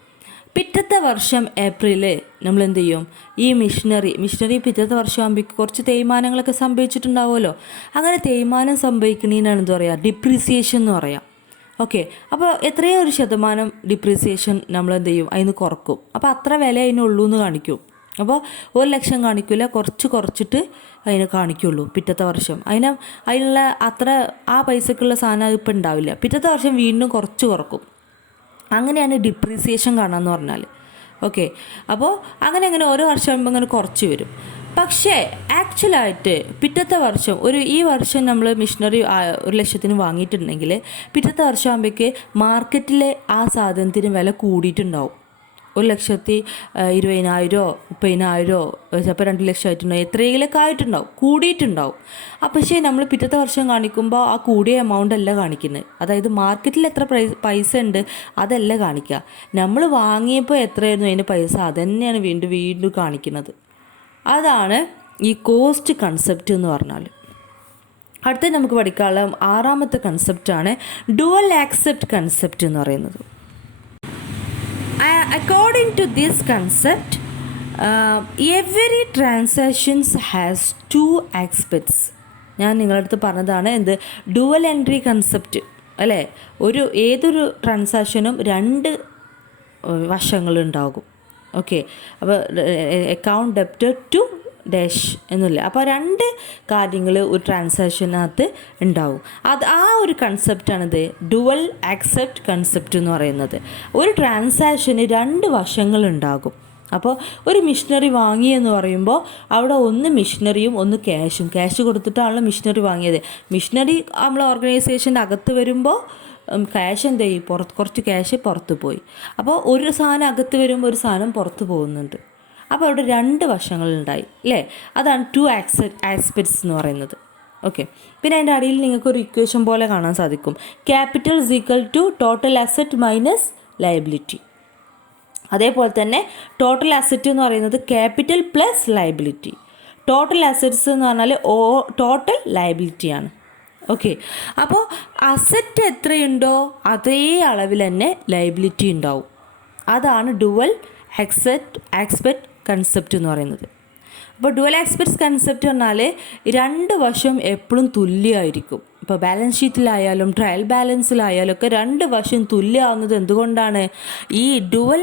പിറ്റത്തെ വർഷം ഏപ്രിൽ നമ്മൾ എന്ത് ചെയ്യും, ഈ മെഷീനറി പിറ്റത്തെ വർഷം ആകുമ്പോഴേക്ക് കുറച്ച് തേയ്മാനങ്ങളൊക്കെ സംഭവിച്ചിട്ടുണ്ടാവുമല്ലോ. അങ്ങനെ തേയ്മാനം സംഭവിക്കുന്നതിനാണ് എന്താ പറയുക, ഡിപ്രീസിയേഷൻ എന്ന് പറയാം. ഓക്കെ, അപ്പോൾ എത്രയോ ഒരു ശതമാനം ഡിപ്രീസിയേഷൻ നമ്മൾ എന്ത് ചെയ്യും, അതിന് കുറക്കും. അപ്പോൾ അത്ര വില അതിനുള്ളൂ എന്ന് കാണിക്കും. അപ്പോൾ 1,00,000 കാണിക്കില്ല, കുറച്ചിട്ട് അതിന് കാണിക്കുള്ളൂ പിറ്റത്തെ വർഷം. അതിനുള്ള അത്ര ആ പൈസക്കുള്ള സാധനം ഇപ്പം ഉണ്ടാവില്ല. പിറ്റത്തെ വർഷം വീണ്ടും കുറച്ച് കുറക്കും. അങ്ങനെയാണ് ഡിപ്രീസിയേഷൻ കാണാമെന്ന് പറഞ്ഞാൽ. ഓക്കെ, അപ്പോൾ അങ്ങനെ ഓരോ വർഷം ആകുമ്പോൾ ഇങ്ങനെ കുറച്ച് വരും. പക്ഷേ ആക്ച്വലായിട്ട് പിറ്റത്തെ വർഷം ഈ വർഷം നമ്മൾ മെഷീനറി 1,00,000 വാങ്ങിയിട്ടുണ്ടെങ്കിൽ പിറ്റത്തെ വർഷം ആകുമ്പോഴേക്ക് മാർക്കറ്റിലെ ആ സാധനത്തിന് വില കൂടിയിട്ടുണ്ടാവും. 1,20,000 30,000 ചിലപ്പോൾ 2,00,000 ആയിട്ടുണ്ടാവും, എത്രയിലൊക്കെ ആയിട്ടുണ്ടാവും, കൂടിയിട്ടുണ്ടാവും. പക്ഷേ നമ്മൾ പിറ്റത്തെ വർഷം കാണിക്കുമ്പോൾ ആ കൂടിയ എമൗണ്ട് അല്ല കാണിക്കുന്നത്. അതായത് മാർക്കറ്റിൽ എത്ര പൈസ ഉണ്ട് അതല്ല കാണിക്കുക, നമ്മൾ വാങ്ങിയപ്പോൾ എത്രയായിരുന്നു അതിൻ്റെ പൈസ അതന്നെയാണ് വീണ്ടും കാണിക്കുന്നത്. അതാണ് ഈ കോസ്റ്റ് കൺസെപ്റ്റ് എന്ന് പറഞ്ഞാൽ. അടുത്ത നമുക്ക് പഠിക്കാനുള്ള 6ാമത്തെ കൺസെപ്റ്റാണ് ഡുവൽ ആക്സെപ്റ്റ് കൺസെപ്റ്റ് എന്ന് പറയുന്നത്. According to this concept, every transactions has two aspects. ഞാൻ നിങ്ങളുടെ അടുത്ത് പറഞ്ഞതാണ് എന്ത്, ഡുവൽ എൻട്രി കൺസെപ്റ്റ് അല്ലേ. ഏതൊരു ട്രാൻസാക്ഷനും 2 വശങ്ങളുണ്ടാകും. ഓക്കെ, അപ്പോൾ അക്കൗണ്ട് ഡെപ്റ്റർ ടു ഡാഷ് എന്നില്ല. അപ്പോൾ 2 കാര്യങ്ങൾ ഒരു ട്രാൻസാക്ഷനകത്ത് ഉണ്ടാവും. ആ ഒരു കൺസെപ്റ്റാണിത് ഡുവൽ ആക്സെപ്റ്റ് കൺസെപ്റ്റ് എന്ന് പറയുന്നത്. ഒരു ട്രാൻസാക്ഷന് 2 വശങ്ങളുണ്ടാകും. അപ്പോൾ ഒരു മെഷീനറി വാങ്ങി എന്ന് പറയുമ്പോൾ അവിടെ ഒന്ന് മെഷീനറിയും ഒന്ന് ക്യാഷ് കൊടുത്തിട്ടാണല്ലോ മെഷീനറി വാങ്ങിയത്. മെഷീനറി നമ്മളെ ഓർഗനൈസേഷൻ്റെ അകത്ത് വരുമ്പോൾ ക്യാഷ് എന്ത് ചെയ്യും, കുറച്ച് ക്യാഷ് പുറത്ത് പോയി. അപ്പോൾ ഒരു സാധനം അകത്ത് വരുമ്പോൾ ഒരു സാധനം പുറത്ത് പോകുന്നുണ്ട്. അപ്പോൾ അവിടെ 2 വശങ്ങളുണ്ടായി അല്ലേ. അതാണ് 2 ആസ്പെക്ട്സ് എന്ന് പറയുന്നത്. ഓക്കെ, പിന്നെ അതിൻ്റെ അടിയിൽ നിങ്ങൾക്കൊരു ഇക്വേഷൻ പോലെ കാണാൻ സാധിക്കും. Capital is equal to total asset minus liability. അതേപോലെ തന്നെ ടോട്ടൽ അസറ്റ് എന്ന് പറയുന്നത് capital plus liability. Total assets എന്ന് പറഞ്ഞാൽ ടോട്ടൽ ലയബിലിറ്റിയാണ്. ഓക്കെ, അപ്പോൾ അസറ്റ് എത്രയുണ്ടോ അതേ അളവിൽ തന്നെ ലയബിലിറ്റി ഉണ്ടാവും. അതാണ് ഡുവൽ ആസ്പെക്റ്റ് കൺസെപ്റ്റ് എന്ന് പറയുന്നത്. അപ്പോൾ ഡുവൽ ആസ്പെക്ട്സ് കൺസെപ്റ്റ് പറഞ്ഞാൽ 2 വശം എപ്പോഴും തുല്യമായിരിക്കും. ഇപ്പോൾ ബാലൻസ് ഷീറ്റിലായാലും ട്രയൽ ബാലൻസിലായാലും ഒക്കെ 2 വശം തുല്യമാവുന്നത് എന്തുകൊണ്ടാണ്, ഈ ഡുവൽ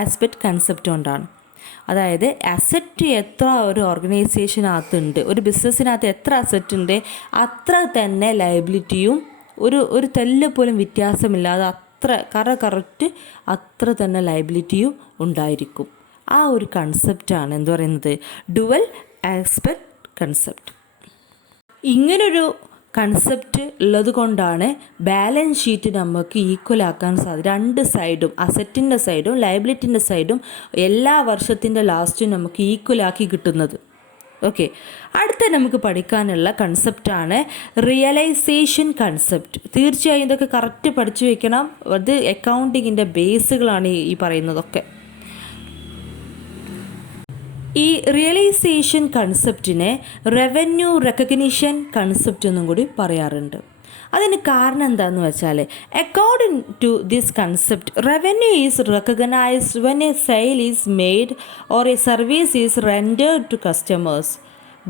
ആസ്പെക്റ്റ് കൺസെപ്റ്റ് കൊണ്ടാണ്. അതായത് അസറ്റ് എത്ര ഒരു ഓർഗനൈസേഷനകത്തുണ്ട്, ഒരു ബിസിനസ്സിനകത്ത് എത്ര അസറ്റ് ഉണ്ട് അത്ര തന്നെ ലയബിലിറ്റിയും ഒരു തെല്ല് പോലും വ്യത്യാസമില്ലാതെ കറക്റ്റ് അത്ര തന്നെ ലയബിലിറ്റിയും ഉണ്ടായിരിക്കും. ആ ഒരു കൺസെപ്റ്റാണ് എന്ത് പറയുന്നത്, ഡുവൽ ആസ്പെക്റ്റ് കൺസെപ്റ്റ്. ഇങ്ങനൊരു കൺസെപ്റ്റ് ഉള്ളത് കൊണ്ടാണ് ബാലൻസ് ഷീറ്റ് നമുക്ക് ഈക്വലാക്കാൻ സാധിക്കും. 2 സൈഡും, അസറ്റിൻ്റെ സൈഡും ലയബിലിറ്റിൻ്റെ സൈഡും എല്ലാ വർഷത്തിൻ്റെ ലാസ്റ്റും നമുക്ക് ഈക്വലാക്കി കിട്ടുന്നത്. ഓക്കെ, അടുത്ത നമുക്ക് പഠിക്കാനുള്ള കൺസെപ്റ്റാണ് റിയലൈസേഷൻ കൺസെപ്റ്റ്. തീർച്ചയായും ഇതൊക്കെ കറക്റ്റ് പഠിച്ചു വെക്കണം. അത് അക്കൗണ്ടിങ്ങിൻ്റെ ബേസുകളാണ് ഈ പറയുന്നതൊക്കെ. ഈ റിയലൈസേഷൻ കൺസെപ്റ്റിനെ റവന്യൂ റെക്കഗ്നിഷൻ കൺസെപ്റ്റ് എന്നും കൂടി പറയാറുണ്ട്. അതിന് കാരണം എന്താണെന്ന് വെച്ചാൽ, according to this concept revenue is recognised when a sale is made or a service is rendered to customers,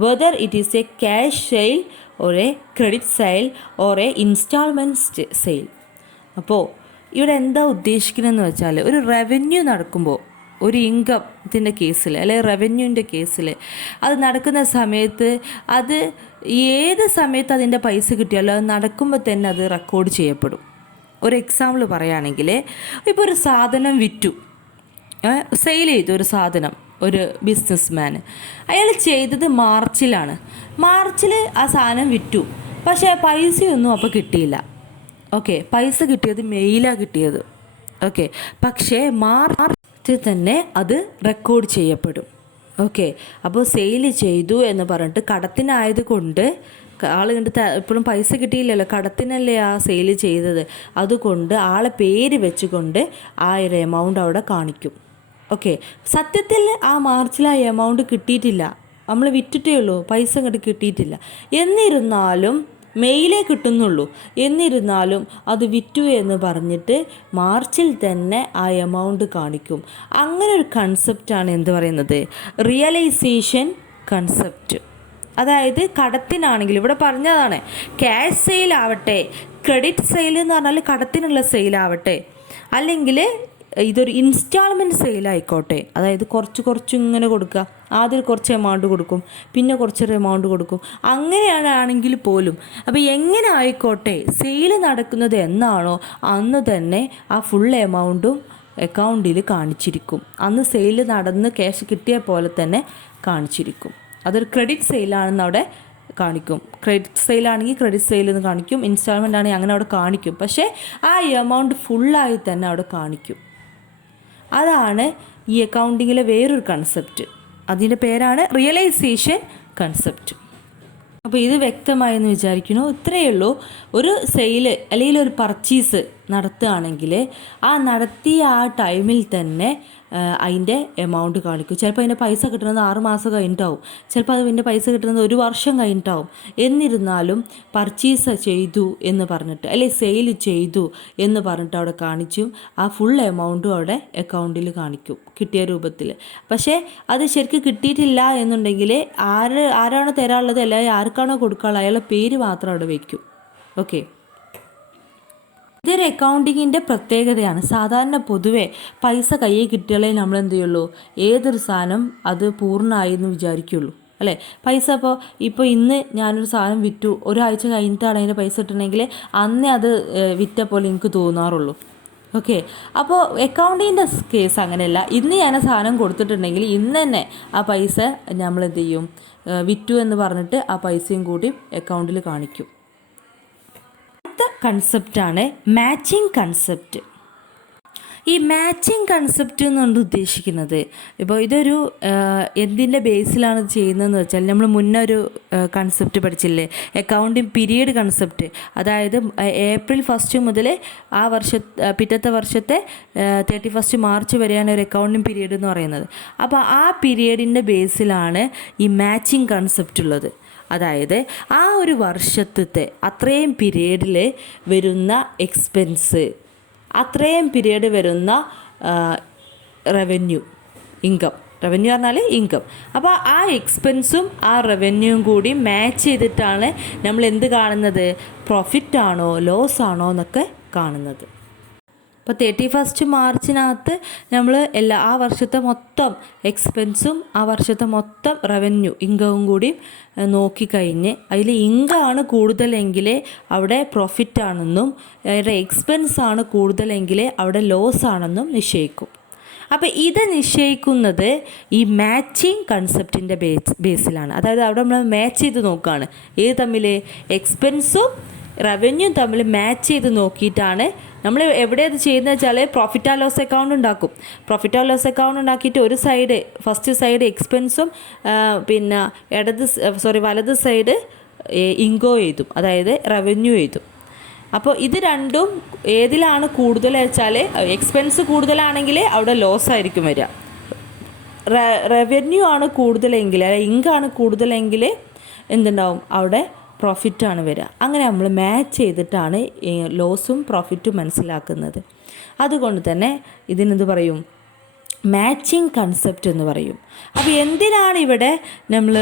whether it is a cash sale or a credit sale or an instalment sale. അപ്പോൾ ഇവിടെ എന്താ ഉദ്ദേശിക്കുന്നതെന്ന് വെച്ചാൽ, ഒരു revenue നടക്കുമ്പോൾ, ഒരു ഇൻകത്തിൻ്റെ കേസിൽ അല്ലെങ്കിൽ റവന്യൂവിൻ്റെ കേസിൽ അത് നടക്കുന്ന സമയത്ത് അത് ഏത് സമയത്ത് അതിൻ്റെ പൈസ കിട്ടിയാലോ അത് നടക്കുമ്പോൾ തന്നെ അത് റെക്കോർഡ് ചെയ്യപ്പെടും. ഒരു എക്സാമ്പിൾ പറയുകയാണെങ്കിൽ, ഇപ്പോൾ ഒരു സാധനം വിറ്റു, സെയിൽ ചെയ്തു ഒരു സാധനം ഒരു ബിസിനസ് അയാൾ ചെയ്തത് മാർച്ചിലാണ്. മാർച്ചിൽ ആ സാധനം വിറ്റു, പക്ഷേ പൈസയൊന്നും അപ്പോൾ കിട്ടിയില്ല. ഓക്കെ, പൈസ കിട്ടിയത് മെയിലാണ് കിട്ടിയത്. ഓക്കെ, പക്ഷേ മാർച്ച് തന്നെ അത് റെക്കോർഡ് ചെയ്യപ്പെടും. ഓക്കെ, അപ്പോൾ സെയിൽ ചെയ്തു എന്ന് പറഞ്ഞിട്ട് കടത്തിനായത് കൊണ്ട് ആൾ കണ്ട് ഇപ്പോഴും പൈസ കിട്ടിയില്ലല്ലോ, കടത്തിനല്ലേ ആ സെയിൽ ചെയ്തത്, അതുകൊണ്ട് ആളെ പേര് വെച്ചുകൊണ്ട് ആ ഒരു എമൗണ്ട് അവിടെ കാണിക്കും. ഓക്കെ, സത്യത്തിൽ ആ മാർച്ചിൽ ആ എമൗണ്ട് കിട്ടിയിട്ടില്ല, നമ്മൾ വിറ്റിട്ടേ ഉള്ളൂ, പൈസ ഇങ്ങോട്ട് കിട്ടിയിട്ടില്ല. എന്നിരുന്നാലും മെയിലേ കിട്ടുന്നുള്ളൂ, എന്നിരുന്നാലും അത് വിറ്റു എന്ന് പറഞ്ഞിട്ട് മാർച്ചിൽ തന്നെ ആ എമൗണ്ട് കാണിക്കും. അങ്ങനെ ഒരു കൺസെപ്റ്റാണ് എന്ത് പറയുന്നത്, റിയലൈസേഷൻ കൺസെപ്റ്റ്. അതായത് കടത്തിനാണെങ്കിൽ ഇവിടെ പറഞ്ഞതാണ്, ക്യാഷ് സെയിലാവട്ടെ, ക്രെഡിറ്റ് സെയിൽ എന്ന് പറഞ്ഞാൽ കടത്തിനുള്ള സെയിലാവട്ടെ, അല്ലെങ്കിൽ ഇതൊരു ഇൻസ്റ്റാൾമെൻറ്റ് സെയിലായിക്കോട്ടെ, അതായത് കുറച്ച് ഇങ്ങനെ കൊടുക്കുക, ആദ്യം കുറച്ച് എമൗണ്ട് കൊടുക്കും, പിന്നെ കുറച്ചൊരു എമൗണ്ട് കൊടുക്കും, അങ്ങനെയാണെങ്കിൽ പോലും. അപ്പോൾ എങ്ങനെ ആയിക്കോട്ടെ, സെയിൽ നടക്കുന്നത് എന്നാണോ അന്ന് തന്നെ ആ ഫുൾ എമൗണ്ടും അക്കൗണ്ടിൽ കാണിച്ചിരിക്കും. അന്ന് സെയിൽ നടന്ന് ക്യാഷ് കിട്ടിയ പോലെ തന്നെ കാണിച്ചിരിക്കും. അതൊരു ക്രെഡിറ്റ് സെയിലാണെന്ന് അവിടെ കാണിക്കും. ക്രെഡിറ്റ് സെയിലാണെങ്കിൽ ക്രെഡിറ്റ് സെയിൽ എന്ന് കാണിക്കും, ഇൻസ്റ്റാൾമെൻ്റ് ആണെങ്കിൽ അങ്ങനെ അവിടെ കാണിക്കും. പക്ഷേ ആ എമൗണ്ട് ഫുള്ളായി തന്നെ അവിടെ കാണിക്കും. അതാണ് ഈ അക്കൗണ്ടിങ്ങിലെ വേറൊരു കൺസെപ്റ്റ്. അതിൻ്റെ പേരാണ് റിയലൈസേഷൻ കൺസെപ്റ്റ്. അപ്പോൾ ഇത് വ്യക്തമായെന്ന് വിചാരിക്കുന്നു. ഇത്രയേ ഉള്ളൂ. ഒരു സെയിൽ അല്ലെങ്കിൽ ഒരു പർച്ചേസ് നടത്തുകയാണെങ്കിൽ ആ നടത്തിയ ആ ടൈമിൽ തന്നെ അതിൻ്റെ എമൗണ്ട് കാണിക്കും. ചിലപ്പോൾ അതിൻ്റെ പൈസ കിട്ടുന്നത് 6 മാസം കഴിഞ്ഞിട്ടാവും, ചിലപ്പോൾ അതിൻ്റെ പൈസ കിട്ടുന്നത് 1 വർഷം കഴിഞ്ഞിട്ടാവും. എന്നിരുന്നാലും പർച്ചേസ് ചെയ്തു എന്ന് പറഞ്ഞിട്ട്, അല്ലെങ്കിൽ സെയിൽ ചെയ്തു എന്ന് പറഞ്ഞിട്ട് അവിടെ കാണിച്ചും ആ ഫുൾ എമൗണ്ടും അവിടെ അക്കൗണ്ടിൽ കാണിക്കും കിട്ടിയ രൂപത്തിൽ. പക്ഷേ അത് ശരിക്കും കിട്ടിയിട്ടില്ല എന്നുണ്ടെങ്കിൽ ആരാണോ തരാനുള്ളത് അല്ലെങ്കിൽ ആർക്കാണോ കൊടുക്കാനുള്ളത് അയാളുടെ പേര് മാത്രം അവിടെ വയ്ക്കും. ഓക്കെ, ഇതൊരു അക്കൗണ്ടിങ്ങിൻ്റെ പ്രത്യേകതയാണ്. സാധാരണ പൊതുവേ പൈസ കയ്യിൽ കിട്ടിയാലേ നമ്മൾ എന്ത് ചെയ്യുള്ളൂ, ഏതൊരു സാധനം അത് പൂർണ്ണമായി എന്ന് വിചാരിക്കുള്ളൂ, അല്ലേ? പൈസ ഇപ്പോൾ ഇന്ന് ഞാനൊരു സാധനം വിറ്റു, ഒരാഴ്ച കഴിഞ്ഞിട്ടാണ് അതിൻ്റെ പൈസ കിട്ടണമെങ്കിൽ അന്നേ അത് വിറ്റ പോലെ എനിക്ക് തോന്നാറുള്ളൂ. ഓക്കെ, അപ്പോൾ അക്കൗണ്ടിങ്ങിൻ്റെ കേസ് അങ്ങനെയല്ല. ഇന്ന് ഞാൻ ആ സാധനം കൊടുത്തിട്ടുണ്ടെങ്കിൽ ഇന്ന് തന്നെ ആ പൈസ നമ്മൾ എന്ത് ചെയ്യും, വിറ്റു എന്ന് പറഞ്ഞിട്ട് ആ പൈസയും കൂടി അക്കൗണ്ടിൽ കാണിക്കും. കൺസെപ്റ്റാണ് മാച്ചിങ് കൺസെപ്റ്റ്. ഈ മാച്ചിങ് കൺസെപ്റ്റ് എന്നുകൊണ്ട് ഉദ്ദേശിക്കുന്നത്, ഇപ്പോൾ ഇതൊരു എന്തിൻ്റെ ബേസിലാണ് ഇത് ചെയ്യുന്നതെന്ന് വെച്ചാൽ, നമ്മൾ മുന്നേ ഒരു കൺസെപ്റ്റ് പഠിച്ചില്ലേ, അക്കൗണ്ടിങ് പീരീഡ് കൺസെപ്റ്റ്. അതായത് April 1 മുതൽ ആ പിറ്റത്തെ വർഷത്തെ 31 മാർച്ച് വരെയാണ് ഒരു അക്കൗണ്ടിങ് പീരീഡ് എന്ന് പറയുന്നത്. അപ്പോൾ ആ പീരീഡിൻ്റെ ബേസിലാണ് ഈ മാച്ചിങ് കൺസെപ്റ്റ് ഉള്ളത്. അതായത് ആ ഒരു വർഷത്തെ അത്രയും പീരീഡിൽ വരുന്ന എക്സ്പെൻസ്, അത്രയും പീരീഡ് വരുന്ന റവന്യൂ പറഞ്ഞാൽ ഇൻകം. അപ്പോൾ ആ എക്സ്പെൻസും ആ റവന്യൂവും കൂടി മാച്ച് ചെയ്തിട്ടാണ് നമ്മൾ എന്ത് കാണുന്നത്, പ്രോഫിറ്റ് ആണോ ലോസ് ആണോ എന്നൊക്കെ കാണുന്നത്. ഇപ്പോൾ 31 മാർച്ചിനകത്ത് നമ്മൾ ആ വർഷത്തെ മൊത്തം എക്സ്പെൻസും ആ വർഷത്തെ മൊത്തം റവന്യൂ ഇൻകവും കൂടി നോക്കിക്കഴിഞ്ഞ് അതിൽ ഇൻകമാണ് കൂടുതലെങ്കിൽ അവിടെ പ്രോഫിറ്റ് ആണെന്നും അവിടെ എക്സ്പെൻസ് ആണ് കൂടുതലെങ്കിൽ അവിടെ ലോസ് ആണെന്നും നിശ്ചയിക്കും. അപ്പോൾ ഇത് നിശ്ചയിക്കുന്നത് ഈ മാച്ചിങ് കൺസെപ്റ്റിൻ്റെ ബേസിലാണ്. അതായത് അവിടെ നമ്മൾ മാച്ച് ചെയ്ത് നോക്കുകയാണ്, ഏത് തമ്മിൽ, എക്സ്പെൻസും റവന്യൂ തമ്മിൽ മാച്ച് ചെയ്ത് നോക്കിയിട്ടാണ് നമ്മൾ എവിടെ അത് ചെയ്യുന്നത് വെച്ചാൽ പ്രോഫിറ്റ് ആൻഡ് ലോസ് അക്കൗണ്ട് ഉണ്ടാക്കും. പ്രോഫിറ്റ് ആൻഡ് ലോസ് അക്കൗണ്ട് ഉണ്ടാക്കിയിട്ട് ഒരു സൈഡ്, ഫസ്റ്റ് സൈഡ് എക്സ്പെൻസും പിന്നെ വലത് സൈഡ് ഇൻകോ എഴുതും, അതായത് റവന്യൂ എഴുതും. അപ്പോൾ ഇത് രണ്ടും ഏതിലാണ് കൂടുതൽ വെച്ചാൽ, എക്സ്പെൻസ് കൂടുതലാണെങ്കിൽ അവിടെ ലോസ് ആയിരിക്കും വരിക, റവന്യൂ ആണ് കൂടുതലെങ്കിൽ, ഇൻകമാണ് കൂടുതലെങ്കിൽ എന്തുണ്ടാവും, അവിടെ പ്രോഫിറ്റാണ് വരിക. അങ്ങനെ നമ്മൾ മാച്ച് ചെയ്തിട്ടാണ് ലോസും പ്രോഫിറ്റും മനസ്സിലാക്കുന്നത്. അതുകൊണ്ട് തന്നെ ഇതിനെന്ത് പറയും, മാച്ചിങ് കൺസെപ്റ്റ് എന്ന് പറയും. അപ്പോൾ എന്തിനാണ് ഇവിടെ നമ്മൾ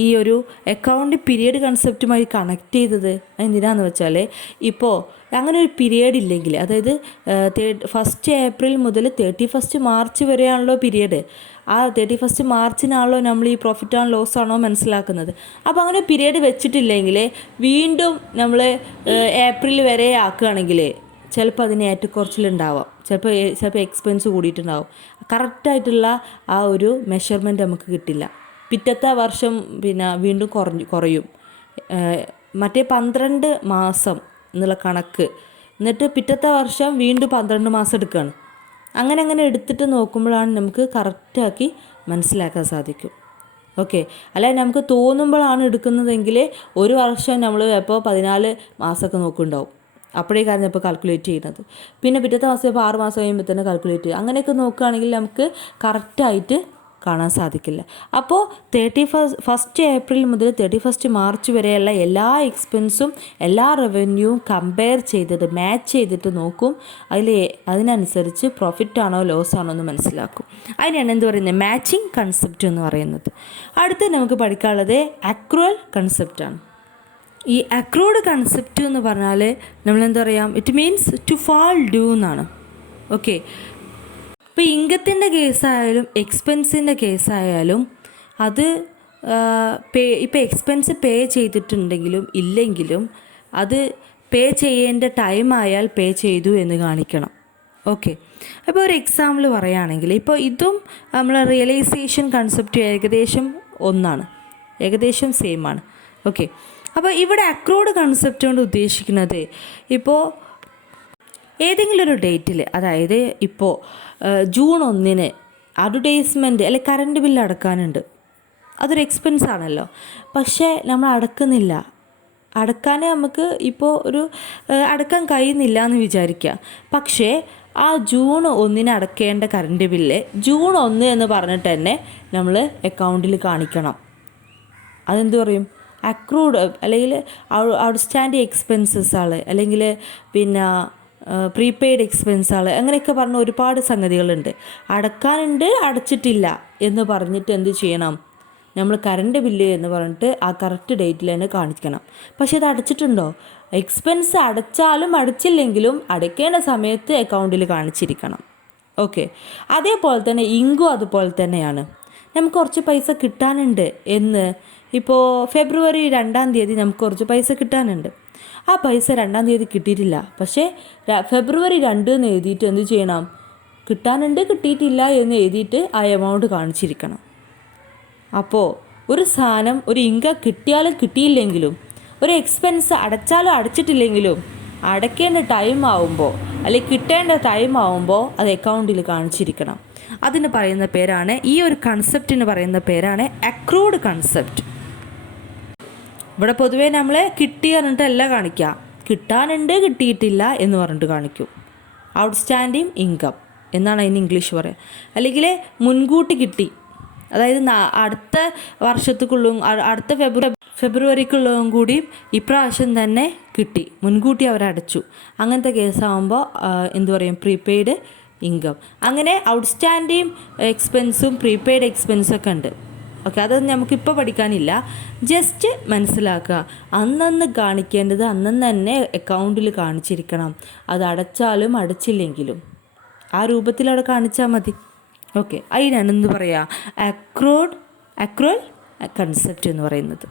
ഈ ഒരു അക്കൗണ്ട് പീരീഡ് കൺസെപ്റ്റുമായി കണക്ട് ചെയ്തത്? എന്തിനാന്ന് വെച്ചാൽ, ഇപ്പോൾ അങ്ങനെ ഒരു പീരീഡ് ഇല്ലെങ്കിൽ, അതായത് 1 ഏപ്രിൽ മുതൽ 31 മാർച്ച് വരെയാണല്ലോ പീരീഡ്. ആ 31 മാർച്ചിനാണല്ലോ നമ്മൾ ഈ പ്രോഫിറ്റ് ആണോ ലോസ് ആണോ മനസ്സിലാക്കുന്നത്. അപ്പോൾ അങ്ങനെ പീരീഡ് വെച്ചിട്ടില്ലെങ്കിൽ വീണ്ടും നമ്മൾ ഏപ്രിൽ വരെ ആക്കുകയാണെങ്കിൽ ചിലപ്പോൾ അതിന് ഏറ്റക്കുറച്ചിലുണ്ടാവാം, ചിലപ്പോൾ എക്സ്പെൻസ് കൂടിയിട്ടുണ്ടാവും, കറക്റ്റായിട്ടുള്ള ആ ഒരു മെഷർമെൻറ്റ് നമുക്ക് കിട്ടില്ല. പിറ്റത്തെ വർഷം വീണ്ടും കുറയും. മറ്റേ 12 മാസം എന്നുള്ള കണക്ക്, എന്നിട്ട് പിറ്റത്തെ വർഷം വീണ്ടും 12 മാസം എടുക്കുകയാണ്. അങ്ങനെ എടുത്തിട്ട് നോക്കുമ്പോഴാണ് നമുക്ക് കറക്റ്റാക്കി മനസ്സിലാക്കാൻ സാധിക്കും. ഓക്കെ, അല്ലാതെ നമുക്ക് തോന്നുമ്പോഴാണ് എടുക്കുന്നതെങ്കിൽ ഒരു വർഷം നമ്മൾ ഇപ്പോൾ 14 മാസമൊക്കെ നോക്കുന്നുണ്ടാവും, അപ്പോഴേ കാര്യം ഇപ്പോൾ കാൽക്കുലേറ്റ് ചെയ്യുന്നത്. പിന്നെ പിറ്റത്തെ മാസം ഇപ്പോൾ 6 മാസം കഴിയുമ്പോൾ തന്നെ കാൽക്കുലേറ്റ് ചെയ്യും. അങ്ങനെയൊക്കെ നോക്കുകയാണെങ്കിൽ നമുക്ക് കറക്റ്റായിട്ട് കാണാൻ സാധിക്കില്ല. അപ്പോൾ 31 ഏപ്രിൽ മുതൽ 31 മാർച്ച് വരെയുള്ള എല്ലാ എക്സ്പെൻസും എല്ലാ റവന്യൂവും കമ്പയർ ചെയ്തിട്ട് മാച്ച് ചെയ്തിട്ട് നോക്കും. അതിനനുസരിച്ച് പ്രോഫിറ്റ് ആണോ ലോസ് ആണോ എന്ന് മനസ്സിലാക്കും. അതിനാണ് എന്ത് പറയുന്നത്, മാച്ചിങ് കൺസെപ്റ്റ് എന്ന് പറയുന്നത്. അടുത്ത് നമുക്ക് പഠിക്കാനുള്ളത് അക്രൂവൽ കൺസെപ്റ്റാണ്. ഈ അക്രൂഡ് കൺസെപ്റ്റ് എന്ന് പറഞ്ഞാൽ നമ്മളെന്താ പറയുക, it means to fall due എന്നാണ്. ഓക്കെ, ഇപ്പോൾ ഇൻകത്തിൻ്റെ കേസായാലും എക്സ്പെൻസിൻ്റെ കേസായാലും അത് ഇപ്പോൾ എക്സ്പെൻസ് പേ ചെയ്തിട്ടുണ്ടെങ്കിലും ഇല്ലെങ്കിലും അത് പേ ചെയ്യേണ്ട ടൈം ആയാൽ പേ ചെയ്തു എന്ന് കാണിക്കണം. ഓക്കെ, അപ്പോൾ ഒരു എക്സാമ്പിൾ പറയുകയാണെങ്കിൽ ഇപ്പോൾ ഇതും നമ്മൾ റിയലൈസേഷൻ കൺസെപ്റ്റ് ഏകദേശം ഒന്നാണ്, ഏകദേശം സെയിം ആണ്. ഓക്കെ, അപ്പോൾ ഇവിടെ അക്രൂഡ് കൺസെപ്റ്റ് കൊണ്ട് ഉദ്ദേശിക്കുന്നത് ഇപ്പോൾ ഏതെങ്കിലും ഒരു ഡേറ്റിൽ, അതായത് ഇപ്പോൾ ജൂൺ 1 അഡ്വർടൈസ്മെൻറ്റ് അല്ലെങ്കിൽ കറണ്ട് ബില്ല് അടക്കാനുണ്ട്. അതൊരു എക്സ്പെൻസ് ആണല്ലോ, പക്ഷേ നമ്മൾ അടക്കുന്നില്ല. അടക്കാൻ നമുക്ക് ഇപ്പോൾ അടക്കാൻ കഴിയുന്നില്ല എന്ന് വിചാരിക്കുക. പക്ഷേ ആ ജൂൺ 1 അടക്കേണ്ട കറണ്ട് ബില്ല് ജൂൺ 1 എന്ന് പറഞ്ഞിട്ട് തന്നെ നമ്മൾ അക്കൗണ്ടിൽ കാണിക്കണം. അതെന്ത് പറയും, അക്രൂഡ് അല്ലെങ്കിൽ ഔട്ട്സ്റ്റാൻഡിങ് എക്സ്പെൻസസ് ആണ്, അല്ലെങ്കിൽ പിന്നെ പ്രീപെയ്ഡ് എക്സ്പെൻസ് ആണ്, അങ്ങനെയൊക്കെ പറഞ്ഞ ഒരുപാട് സംഗതികളുണ്ട്. അടക്കാനുണ്ട്, അടച്ചിട്ടില്ല എന്ന് പറഞ്ഞിട്ട് എന്ത് ചെയ്യണം, നമ്മൾ കറണ്ട് ബില്ല് എന്ന് പറഞ്ഞിട്ട് ആ കറക്റ്റ് ഡേറ്റിൽ തന്നെ കാണിക്കണം. പക്ഷേ അത് അടച്ചിട്ടുണ്ടോ, എക്സ്പെൻസ് അടച്ചാലും അടച്ചില്ലെങ്കിലും അടയ്ക്കേണ്ട സമയത്ത് അക്കൗണ്ടിൽ കാണിച്ചിരിക്കണം. ഓക്കെ, അതേപോലെ തന്നെ ഇങ്കും അതുപോലെ തന്നെയാണ്. നമുക്ക് കുറച്ച് പൈസ കിട്ടാനുണ്ട് എന്ന് ഇപ്പോൾ ഫെബ്രുവരി 2-ാം തീയതി നമുക്ക് കുറച്ച് പൈസ കിട്ടാനുണ്ട്. ആ പൈസ 2-ാം തീയതി കിട്ടിയിട്ടില്ല, പക്ഷേ ഫെബ്രുവരി 2 എന്ന് എഴുതിയിട്ട് എന്ത് ചെയ്യണം, കിട്ടാനുണ്ട് കിട്ടിയിട്ടില്ല എന്ന് എഴുതിയിട്ട് ആ എമൗണ്ട് കാണിച്ചിരിക്കണം. അപ്പോൾ ഒരു സാധനം, ഒരു ഇൻകം കിട്ടിയാലും കിട്ടിയില്ലെങ്കിലും, ഒരു എക്സ്പെൻസ് അടച്ചാലും അടച്ചിട്ടില്ലെങ്കിലും അടയ്ക്കേണ്ട ടൈം ആവുമ്പോൾ അല്ലെങ്കിൽ കിട്ടേണ്ട ടൈം ആവുമ്പോൾ അത് അക്കൗണ്ടിൽ കാണിച്ചിരിക്കണം. അതിന് പറയുന്ന പേരാണ്, ഈ ഒരു കൺസെപ്റ്റിന് പറയുന്ന പേരാണ് അക്രൂഡ് കൺസെപ്റ്റ്. ഇവിടെ പൊതുവേ നമ്മൾ കിട്ടി പറഞ്ഞിട്ടല്ല കാണിക്കുക, കിട്ടാനുണ്ട് കിട്ടിയിട്ടില്ല എന്ന് പറഞ്ഞിട്ട് കാണിക്കും. ഔട്ട്സ്റ്റാൻഡിങ് ഇൻകം എന്നാണ് അതിന് ഇംഗ്ലീഷ് പറയുക. അല്ലെങ്കിൽ മുൻകൂട്ടി കിട്ടി, അതായത് അടുത്ത വർഷത്തേക്കുള്ളതും അടുത്ത ഫെബ്രുവരിക്കുള്ളതും കൂടി ഇപ്രാവശ്യം തന്നെ കിട്ടി, മുൻകൂട്ടി അവരടച്ചു. അങ്ങനത്തെ കേസാകുമ്പോൾ എന്തു പറയും, പ്രീപെയ്ഡ് ഇൻകം. അങ്ങനെ ഔട്ട്സ്റ്റാൻഡിങ് എക്സ്പെൻസും പ്രീപെയ്ഡ് എക്സ്പെൻസൊക്കെ ഉണ്ട്. ഓക്കെ, അതൊന്നും നമുക്കിപ്പോൾ പഠിക്കാനില്ല, ജസ്റ്റ് മനസ്സിലാക്കുക. അന്നന്ന് കാണിക്കേണ്ടത് അന്നന്ന് തന്നെ അക്കൗണ്ടിൽ കാണിച്ചിരിക്കണം. അത് അടച്ചാലും അടച്ചില്ലെങ്കിലും ആ രൂപത്തിൽ അവിടെ കാണിച്ചാൽ മതി. ഓക്കെ, അതിനാണ് എന്ത് പറയുക, അക്രൂവൽ കൺസെപ്റ്റ് എന്ന് പറയുന്നത്.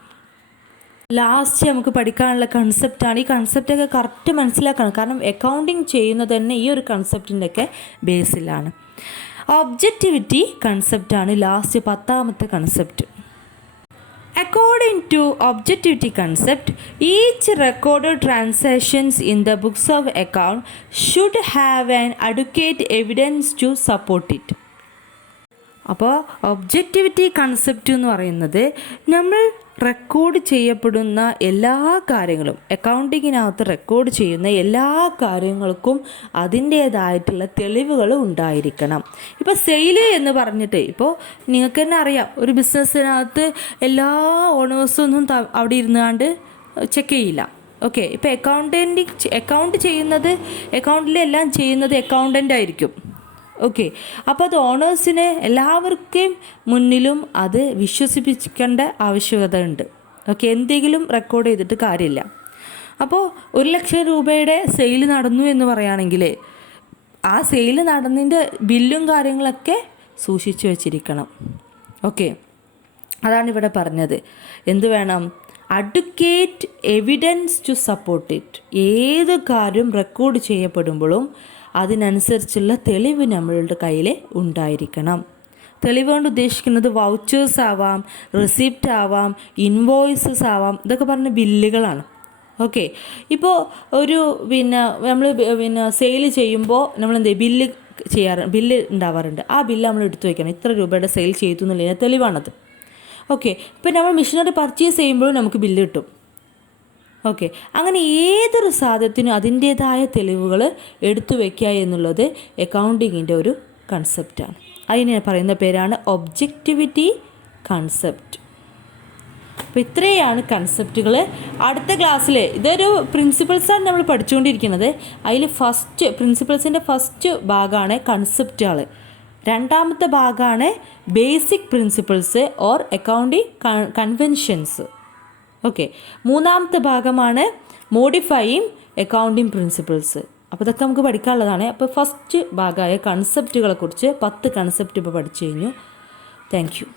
ലാസ്റ്റ് നമുക്ക് പഠിക്കാനുള്ള കൺസെപ്റ്റാണ്. ഈ കൺസെപ്റ്റൊക്കെ കറക്റ്റ് മനസ്സിലാക്കണം, കാരണം അക്കൗണ്ടിങ് ചെയ്യുന്നത് തന്നെ ഈ ഒരു കൺസെപ്റ്റിൻ്റെയൊക്കെ ബേസിലാണ്. ഒബ്ജക്റ്റിവിറ്റി കൺസെപ്റ്റാണ് ലാസ്റ്റ് 10ാമത്തെ concept. According to objectivity concept, each recorded transactions in the books of account should have an adequate evidence to support it. അപ്പോൾ ഒബ്ജക്റ്റിവിറ്റി കൺസെപ്റ്റ് എന്ന് പറയുന്നത് നമ്മൾ റെക്കോർഡ് ചെയ്യപ്പെടുന്ന എല്ലാ കാര്യങ്ങളും, അക്കൗണ്ടിങ്ങിനകത്ത് റെക്കോർഡ് ചെയ്യുന്ന എല്ലാ കാര്യങ്ങൾക്കും അതിൻ്റേതായിട്ടുള്ള തെളിവുകൾ ഉണ്ടായിരിക്കണം. ഇപ്പോൾ സെയിൽ എന്ന് പറഞ്ഞിട്ട്, ഇപ്പോൾ നിങ്ങൾക്ക് തന്നെ അറിയാം, ഒരു ബിസിനസ്സിനകത്ത് എല്ലാ ഓണേഴ്സൊന്നും അവിടെ ഇരുന്നാണ്ട് ചെക്ക് ചെയ്യില്ല. ഓക്കെ, ഇപ്പോൾ അക്കൗണ്ട് ചെയ്യുന്നത്, അക്കൗണ്ടിലെല്ലാം ചെയ്യുന്നത് അക്കൗണ്ടൻ്റ് ആയിരിക്കും. ഓക്കെ, അപ്പോൾ അത് ഓണേഴ്സിന് എല്ലാവർക്കും മുന്നിലും അത് വിശ്വസിപ്പിക്കേണ്ട ആവശ്യകത ഉണ്ട്. ഓക്കെ, എന്തെങ്കിലും റെക്കോർഡ് ചെയ്തിട്ട് കാര്യമില്ല. അപ്പോൾ 1,00,000 രൂപയുടെ സെയിൽ നടന്നു എന്ന് പറയുകയാണെങ്കിൽ ആ സെയിൽ നടന്നതിൻ്റെ ബില്ലും കാര്യങ്ങളൊക്കെ സൂക്ഷിച്ചു വച്ചിരിക്കണം. ഓക്കെ, അതാണ് ഇവിടെ പറഞ്ഞത്. എന്ത് വേണം, advocate evidence to support it. ഏത് കാര്യം റെക്കോർഡ് ചെയ്യപ്പെടുമ്പോഴും അതിനനുസരിച്ചുള്ള തെളിവ് നമ്മളുടെ കയ്യിൽ ഉണ്ടായിരിക്കണം. തെളിവ് കൊണ്ട് ഉദ്ദേശിക്കുന്നത് വൗച്ചേഴ്സ് ആവാം, റെസിപ്റ്റ് ആവാം, ഇൻവോയ്സസ് ആവാം, ഇതൊക്കെ പറഞ്ഞ ബില്ലുകളാണ്. ഓക്കെ, ഇപ്പോൾ ഒരു നമ്മൾ സെയിൽ ചെയ്യുമ്പോൾ നമ്മളെന്ത് ബില്ല് ഉണ്ടാവാറുണ്ട്. ആ ബില്ല് നമ്മൾ എടുത്തു വയ്ക്കണം, ഇത്ര രൂപയുടെ സെയിൽ ചെയ്തു എന്നുള്ളതിന് തെളിവാണത്. ഓക്കെ, ഇപ്പോൾ നമ്മൾ മെഷീനറി പർച്ചേസ് ചെയ്യുമ്പോഴും നമുക്ക് ബില്ല് കിട്ടും. ഓക്കെ, അങ്ങനെ ഏതൊരു സാധനത്തിനും അതിൻ്റേതായ തെളിവുകൾ എടുത്തു വയ്ക്കുക എന്നുള്ളത് അക്കൗണ്ടിങ്ങിൻ്റെ ഒരു കൺസെപ്റ്റാണ്. അതിനെ പറയുന്ന പേരാണ് ഒബ്ജക്റ്റിവിറ്റി കൺസെപ്റ്റ്. അപ്പോൾ ഇത്രയാണ് കൺസെപ്റ്റുകൾ. അടുത്ത ക്ലാസ്സിൽ ഇതൊരു പ്രിൻസിപ്പിൾസാണ് നമ്മൾ പഠിച്ചുകൊണ്ടിരിക്കുന്നത്. അതിൽ പ്രിൻസിപ്പിൾസിൻ്റെ ഫസ്റ്റ് ഭാഗമാണ് കൺസെപ്റ്റുകൾ. രണ്ടാമത്തെ ഭാഗമാണ് basic principles or accounting conventions. Okay, മൂന്നാമത്തെ ഭാഗമാണ് മോഡിഫൈയിങ് അക്കൗണ്ടിങ് പ്രിൻസിപ്പിൾസ്. അപ്പോൾ ഇതൊക്കെ നമുക്ക് പഠിക്കാനുള്ളതാണ്. അപ്പോൾ ഫസ്റ്റ് ഭാഗമായ കൺസെപ്റ്റുകളെക്കുറിച്ച് 10 കൺസെപ്റ്റ് ഇപ്പോൾ പഠിച്ചു കഴിഞ്ഞു. Thank you.